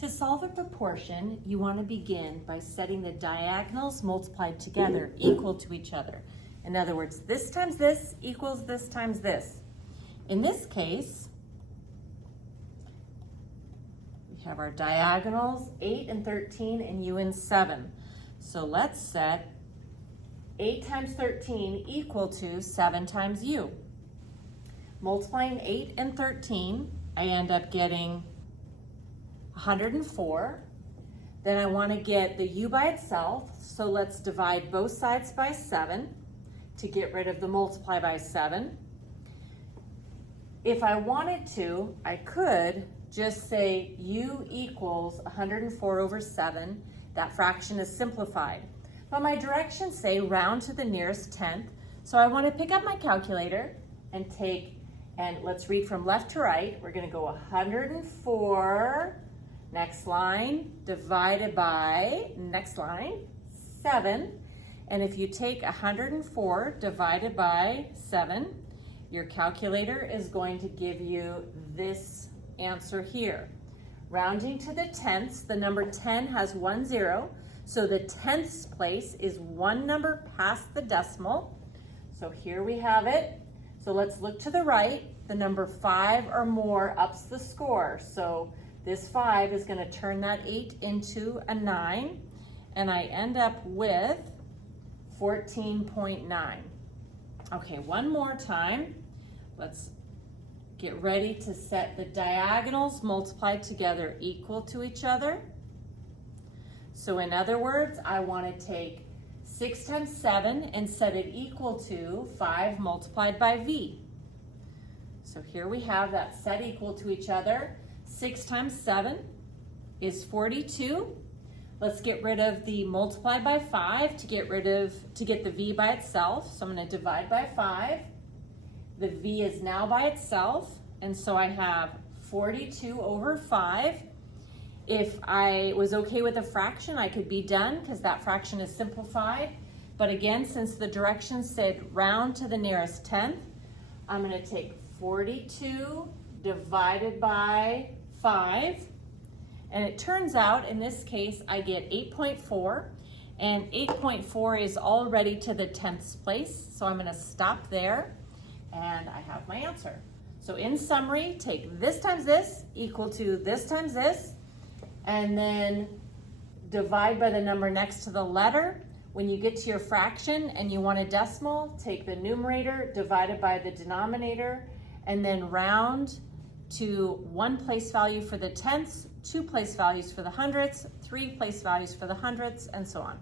To solve a proportion, you want to begin by setting the diagonals multiplied together equal to each other. In other words, this times this equals this times this. In this case, we have our diagonals 8 and 13 and u and 7. So let's set 8 times 13 equal to 7 times u. Multiplying 8 and 13, I end up getting 104. Then I want to get the u by itself, so let's divide both sides by 7 to get rid of the multiply by 7. If I wanted to, I could just say u equals 104 over 7. That fraction is simplified. But my directions say round to the nearest tenth, so I want to pick up my calculator and let's read from left to right. We're going to go 104, next line, divided by, next line, 7. And if you take 104 divided by 7, your calculator is going to give you this answer here. Rounding to the tenths, the number 10 has 1 0, so the tenths place is one number past the decimal. So here we have it. So let's look to the right. The number 5 or more ups the score. So this 5 is going to turn that 8 into a 9, and I end up with 14.9. Okay, one more time. Let's get ready to set the diagonals multiplied together equal to each other. So in other words, I want to take 6 times 7 and set it equal to 5 multiplied by v. So here we have that set equal to each other. 6 times 7 is 42. Let's get rid of the multiply by 5 to get the v by itself. So I'm going to divide by 5. The v is now by itself, and so I have 42 over 5. If I was okay with a fraction, I could be done because that fraction is simplified. But again, since the directions said round to the nearest tenth, I'm going to take 42 divided by 5. And it turns out, in this case, I get 8.4. And 8.4 is already to the tenths place. So I'm going to stop there, and I have my answer. So in summary, take this times this equal to this times this, and then divide by the number next to the letter. When you get to your fraction and you want a decimal, take the numerator divided by the denominator, and then round to 1 place value for the tenths, 2 place values for the hundredths, 3 place values for the hundredths, and so on.